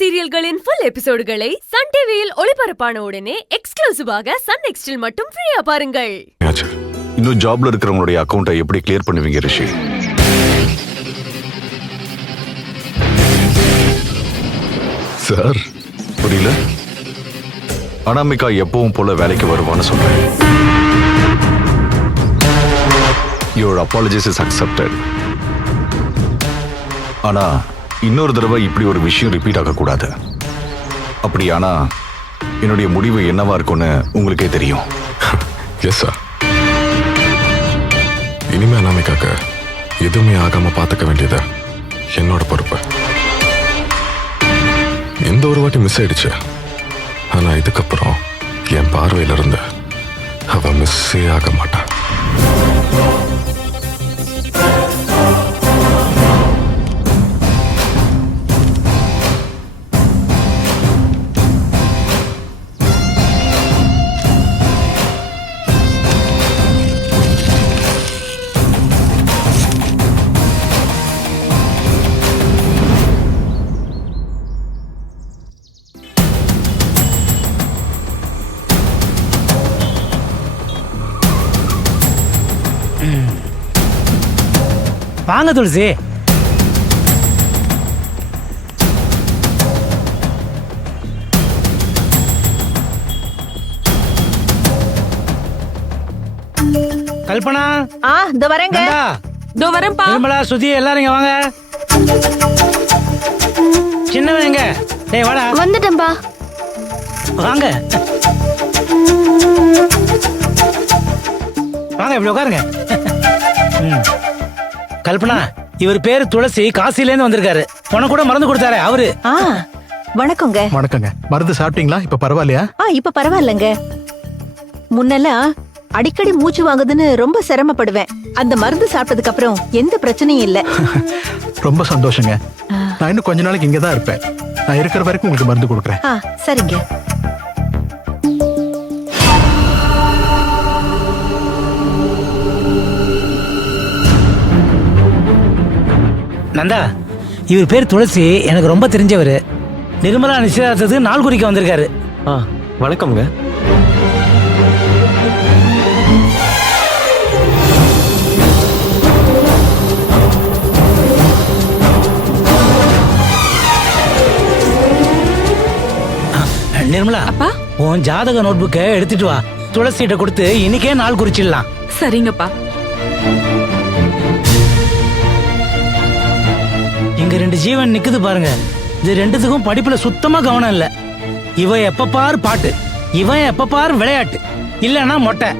சீரியல்களின் full எபிசோடுகளை Sun டிவியில் ஒளிபரப்பான உடனே எக்ஸ்க்ளூசிவாக சன் நெக்ஸ்டில் மட்டும் ஃப்ரீயா பாருங்கள். இன்னும் ஜாப்ல இருக்கிறவங்களுடைய அக்கவுண்டை எப்படி கிளியர் பண்ணுவீங்க ரிஷி? சார் புரியல. அனாமிகா எப்பவும் போல வேலைக்கு வருவான்னு சொல்றேன். Your apologies is accepted. ஆனா இன்னொரு தடவை இப்படி ஒரு விஷயம் ரிப்பீட் ஆகக்கூடாது. அப்படி ஆனா என்னுடைய முடிவு என்னவா இருக்கும்னு உங்களுக்கே தெரியும். Yes sir. இனிமே அனாமிகாக்க எதுவுமே ஆகாம பார்த்துக்க வேண்டியது என்னோட பொறுப்பு. எந்த ஒரு வாட்டி மிஸ் ஆயிடுச்சு. ஆனா இதுக்கப்புறம் என் பார்வையில இருந்து அவ மிஸ்ஸே ஆக மாட்டான். வாங்க துளசி. கல்பனா. இதோ வரேங்க. இதோ வரேன்பா. நிர்மலா, சுதி எல்லாரும் இங்க வாங்க. சின்னவன் எங்க? டேய் வாடா. வந்துட்டேன்பா. வாங்க வாங்க, இப்படி உட்காருங்க. கல்பனா, இவர் பேரு துளசி, காசில இருந்து வந்திருக்காரு. உனக்கு கூட மருந்து கொடுத்தாரு அவரு. வணக்கங்க. வணக்கங்க. மருந்து சாப்பிட்டீங்களா? இப்ப பரவாயில்லையா? இப்ப பரவாயில்லங்க. முன்னெல்லாம் அடிக்கடி மூச்சு வாங்குதுன்னு ரொம்ப சிரமப்படுவேன். அந்த மருந்து சாப்பிட்டதுக்கு அப்புறம் எந்த பிரச்சனையும் இல்ல. ரொம்ப சந்தோஷங்க. நான் இன்னும் கொஞ்ச நாளைக்கு இங்கதான் இருப்பேன். நான் இருக்கிற வரைக்கும் உங்களுக்கு மருந்து கொடுக்குறேன். சரிங்க. நந்தா, இவர் பேர் துளசி, எனக்கு ரொம்ப தெரிஞ்சவர். நிர்மலா நிச்சயதார்த்தத்துக்கு நாள் குறிக்க வந்திருக்காரு. வணக்கம்ங்க. நிர்மலா, உன் ஜாதக நோட்புக்கை எடுத்துட்டு வா. துளசிட்ட கொடுத்து இன்னைக்கே நாள் குறிச்சிடலாம். சரிங்கப்பா. இங்க ரெண்டு ஜீவன் நிக்குது பாருங்க. இது ரெண்டுத்துக்கும் படிப்புல சுத்தமா கவனம் இல்ல. இவன் எப்ப பாரு பாட்டு, இவன் எப்ப பாரு விளையாட்டு, இல்லன்னா மொட்டை.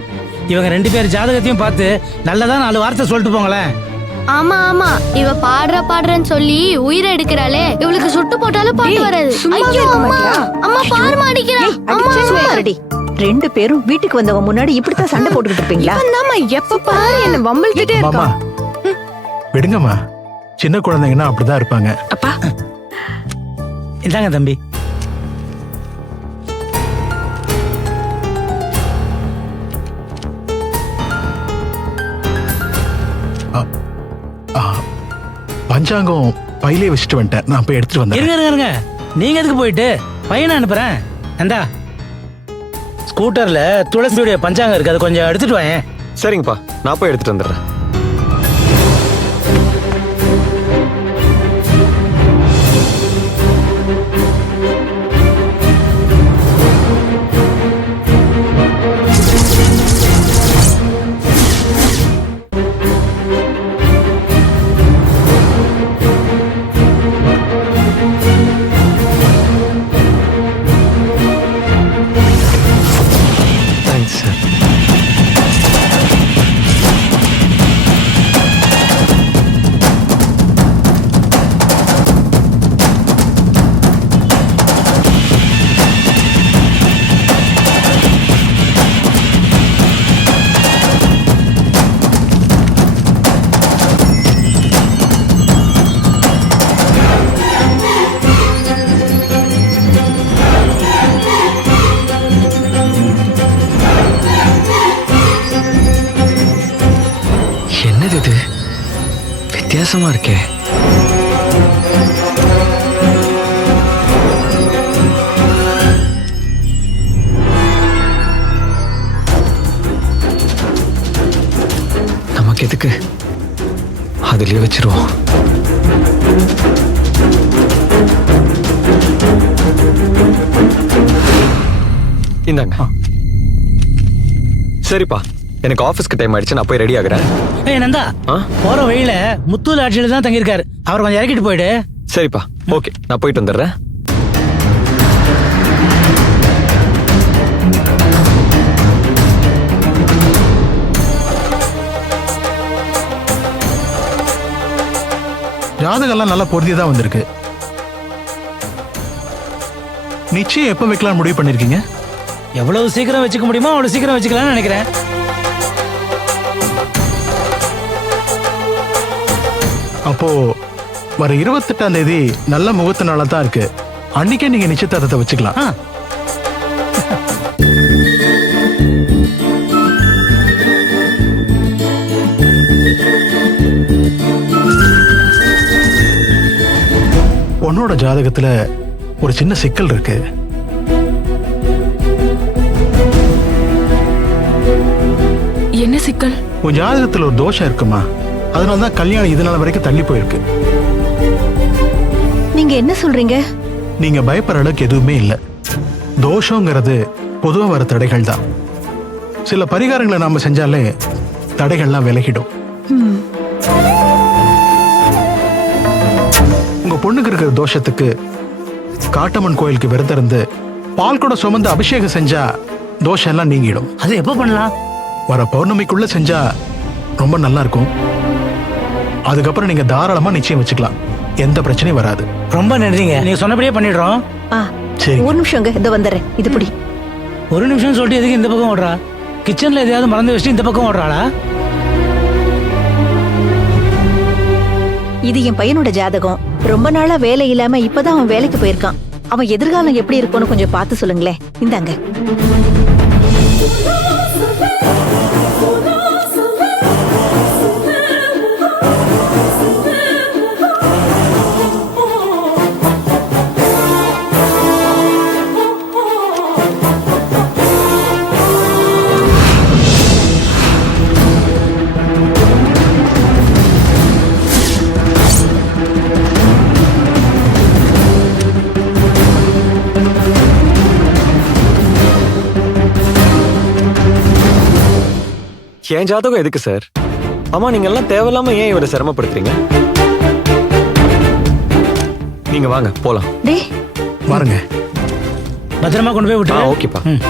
இவங்க ரெண்டு பேர் ஜாதகத்தையும் பார்த்து நல்லதா 4 வார்த்தை சொல்லிட்டு போங்களேன். ஆமா ஆமா, இவ பாடுறன்னு சொல்லி உயிரை எடுக்கிறாளே, இவளுக்கு சுட்டு போட்டாலும் பாட்டு வராது. ஐயோ அம்மா, அம்மா பாரு மாடிக்கிறா. அம்மா சும்மாடி. 2 பேரும் வீட்டுக்கு வந்தவங்க முன்னாடி இப்படித்தான் சண்டை போட்டுக்கிட்டு இருப்பீங்களா? எப்ப பாரு என்ன வம்பல்கிட்டே இருக்கா. விடுங்கம்மா. சின்ன குழந்தைங்கன்னா அப்படிதான் இருப்பாங்க. அப்பா இந்தாங்க தம்பி. பஞ்சாங்கம் பையிலே வச்சுட்டு வந்துட்டேன். நான் போய் எடுத்துட்டு வந்தேன். இருங்க, நீங்க எதுக்கு போயிட்டு பையனை அனுப்புறேன். எந்தா ஸ்கூட்டர்ல துளசியுடைய பஞ்சாங்கம் இருக்கு, அது கொஞ்சம் எடுத்துட்டு வாயேன். சரிங்கப்பா, நான் போய் எடுத்துட்டு வந்துடுறேன். வித்தியாசமா இருக்கே. எதுக்கு அதுலயே வச்சிருவோம். இந்தாங்க. சரிப்பா, எனக்கு ஆபீஸ்க்கு டைம் ஆயிடுச்சு, நான் போய் ரெடி ஆகுறேன். ஏய் நந்தா, ஆ? போற வழியில முத்தூர் ஆட்சியில தான் தங்கியிருக்காரு. அவர் கொஞ்சம் இறக்கிட்டு போயிடு. சரிப்பா, ஓகே, நான் போயிட்டு வந்துடுறேன். ஜாதகம்லாம் நல்லா பொருந்தி தான் வந்திருக்கு. நிச்சயம் எப்போ வைக்கலாம் முடிவு பண்ணிருக்கீங்க? எவ்வளவு சீக்கிரம் வச்சுக்க முடியுமோ அவ்வளவு சீக்கிரம் வச்சுக்கலாம்னு நினைக்கிறேன். அப்போ வர 28ஆம் தேதி நல்ல முகூர்த்த நாளா தான் இருக்கு. அன்னைக்கே நீங்க நிச்சயதார்த்தத்தை வச்சுக்கலாம். ஆ, பொண்ணோட ஜாதகத்துல ஒரு சின்ன சிக்கல் இருக்கு. என்ன சிக்கல்? உன் ஜாதகத்துல ஒரு தோஷம் இருக்குமா, அதனாலதான் கல்யாணம் இதனால வரைக்கும் தள்ளி போயிருக்கு. நீங்க என்ன சொல்றீங்க? நீங்க பயப்படுற அளவுக்கு எதுவுமே இல்ல. தோஷங்கிறது பொதுவா வர தடைகள் தான். சில பரிகாரங்களை நாம செஞ்சாலே தடைகள்லாம் விலகிடும். உங்க பொண்ணுக்கு இருக்கிற தோஷத்துக்கு காட்டம்மன் கோயிலுக்கு விரதம் இருந்து பால் கூட சுமந்து அபிஷேகம் செஞ்சா தோஷம் எல்லாம் நீங்கிடும். அது எப்போ பண்ணலாம்? வர பௌர்ணமிக்குள்ள செஞ்சா ரொம்ப நல்லா இருக்கும். அதுக்கப்புறம் நீங்க தாராளமா நிச்சயம் வச்சுக்கலாம், எந்த பிரச்சனையும் வராது. ரொம்ப நன்றிங்க, நீங்க சொன்னபடியே பண்ணிடுறோம். ஆ, சரி. ஒரு நிமிஷங்க, இதோ வந்துடுறேன். இது பிடி. ஒரு நிமிஷம் சொல்லிட்டு எதுக்கு இந்த பக்கம் ஓடுறா? கிச்சன்ல எதையாவது மறந்து வச்சுட்டு இந்த பக்கம் ஓடுறாளா? இது என் பையனோட ஜாதகம். ரொம்ப நாளா வேலை இல்லாம இப்பதான் அவன் வேலைக்கு போயிருக்கான். அவன் எதிர்காலம் எப்படி இருக்கும்னு கொஞ்சம் பார்த்து சொல்லுங்களேன். இந்தாங்க. என் ஜாதகம் எதுக்கு சார்? ஆமா, நீங்க எல்லாம் தேவையில்லாம ஏன் இவரை சிரமப்படுத்துறீங்க? நீங்க வாங்க போலாம். டேய், பாருங்க. பத்திரமா கொண்டு போய் ஆ, விட்டு. ஓகேப்பா. ம்.